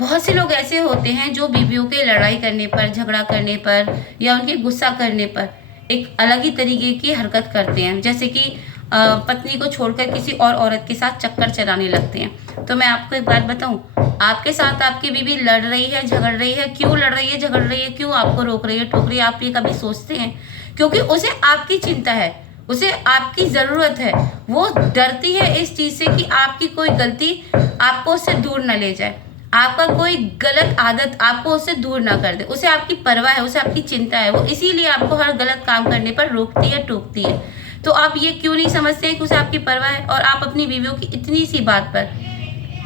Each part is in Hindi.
बहुत से लोग ऐसे होते हैं जो बीवियों के लड़ाई करने पर, झगड़ा करने पर या उनके गुस्सा करने पर एक अलग ही तरीके की हरकत करते हैं, जैसे कि पत्नी को छोड़कर किसी और औरत के साथ चक्कर चलाने लगते हैं। तो मैं आपको एक बात बताऊं, आपके साथ आपकी बीवी लड़ रही है, झगड़ रही है, क्यों लड़ रही है, झगड़ रही है, क्यों आपको रोक रही है, टोक रही है, आप ये कभी सोचते हैं? क्योंकि उसे आपकी चिंता है, उसे आपकी ज़रूरत है। वो डरती है इस चीज़ से कि आपकी कोई गलती आपको उससे दूर न ले जाए, आपका कोई गलत आदत आपको उससे दूर ना कर दे। उसे आपकी परवाह है, उसे आपकी चिंता है। वो इसीलिए आपको हर गलत काम करने पर रोकती है, टोकती है। तो आप ये क्यों नहीं समझते हैं कि उसे आपकी परवाह है, और आप अपनी बीवियों की इतनी सी बात पर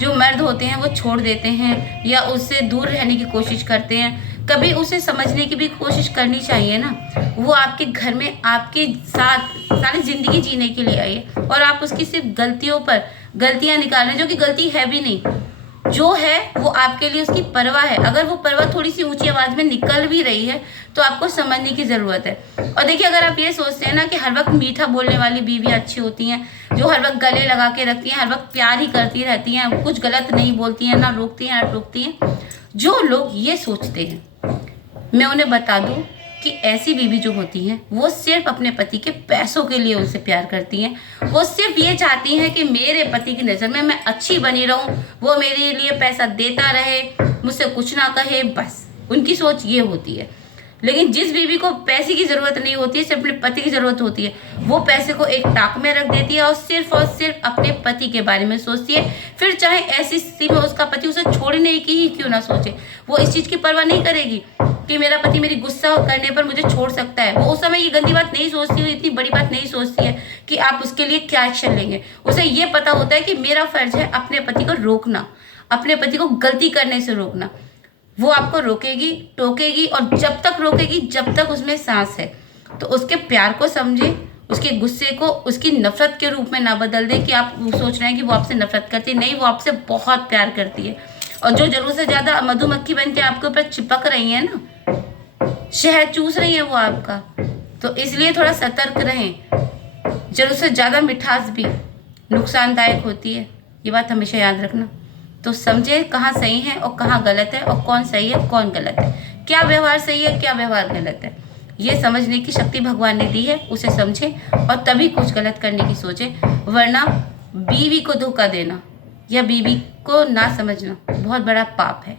जो मर्द होते हैं वो छोड़ देते हैं या उससे दूर रहने की कोशिश करते हैं। कभी उसे समझने की भी कोशिश करनी चाहिए ना। वो आपके घर में आपके साथ सारी जिंदगी जीने के लिए आई है, और आप उसकी सिर्फ गलतियों पर गलतियां निकाल रहे हैं, जो कि गलती है भी नहीं। जो है वो आपके लिए उसकी परवाह है। अगर वो परवाह थोड़ी सी ऊंची आवाज में निकल भी रही है तो आपको समझने की जरूरत है। और देखिए, अगर आप ये सोचते हैं ना कि हर वक्त मीठा बोलने वाली बीवियां अच्छी होती हैं, जो हर वक्त गले लगा के रखती हैं, हर वक्त प्यार ही करती रहती हैं, कुछ गलत नहीं बोलती हैं, ना रोकती हैं ना टोकती हैं, जो लोग ये सोचते हैं, मैं उन्हें बता दूं कि ऐसी बीवी जो होती हैं वो सिर्फ अपने पति के पैसों के लिए उनसे प्यार करती हैं। वो सिर्फ ये चाहती हैं कि मेरे पति की नज़र में मैं अच्छी बनी रहूं, वो मेरे लिए पैसा देता रहे, मुझसे कुछ ना कहे, बस उनकी सोच ये होती है। लेकिन जिस बीवी को पैसे की ज़रूरत नहीं होती है, सिर्फ अपने पति की ज़रूरत होती है, वो पैसे को एक टाक में रख देती है और सिर्फ अपने पति के बारे में सोचती है। फिर चाहे ऐसी स्थिति में उसका पति उसे छोड़ने की ही क्यों ना सोचे, वो इस चीज़ की परवाह नहीं करेगी कि मेरा पति मेरी गुस्सा करने पर मुझे छोड़ सकता है। वो उस समय ये गंदी बात नहीं सोचती है, इतनी बड़ी बात नहीं सोचती है कि आप उसके लिए क्या एक्शन लेंगे। उसे ये पता होता है कि मेरा फर्ज है अपने पति को रोकना, अपने पति को गलती करने से रोकना। वो आपको रोकेगी, टोकेगी, और जब तक रोकेगी जब तक उसमें सांस है। तो उसके प्यार को समझे, उसके गुस्से को उसकी नफरत के रूप में ना बदल दे कि आप सोच रहे हैं कि वो आपसे नफरत करती है। नहीं, वो आपसे बहुत प्यार करती है, और जो जरूरत से ज्यादा मधुमक्खी बन के आपके ऊपर चिपक रही है ना, शहद चूस रही है वो आपका, तो इसलिए थोड़ा सतर्क रहें। जरूरत से ज्यादा मिठास भी नुकसानदायक होती है, ये बात हमेशा याद रखना। तो समझे कहाँ सही है और कहाँ गलत है, और कौन सही है कौन गलत है, क्या व्यवहार सही है क्या व्यवहार गलत है। ये समझने की शक्ति भगवान ने दी है, उसे समझे और तभी कुछ गलत करने की सोचे। वरना बीवी को धोखा देना या बीवी को ना समझना बहुत बड़ा पाप है।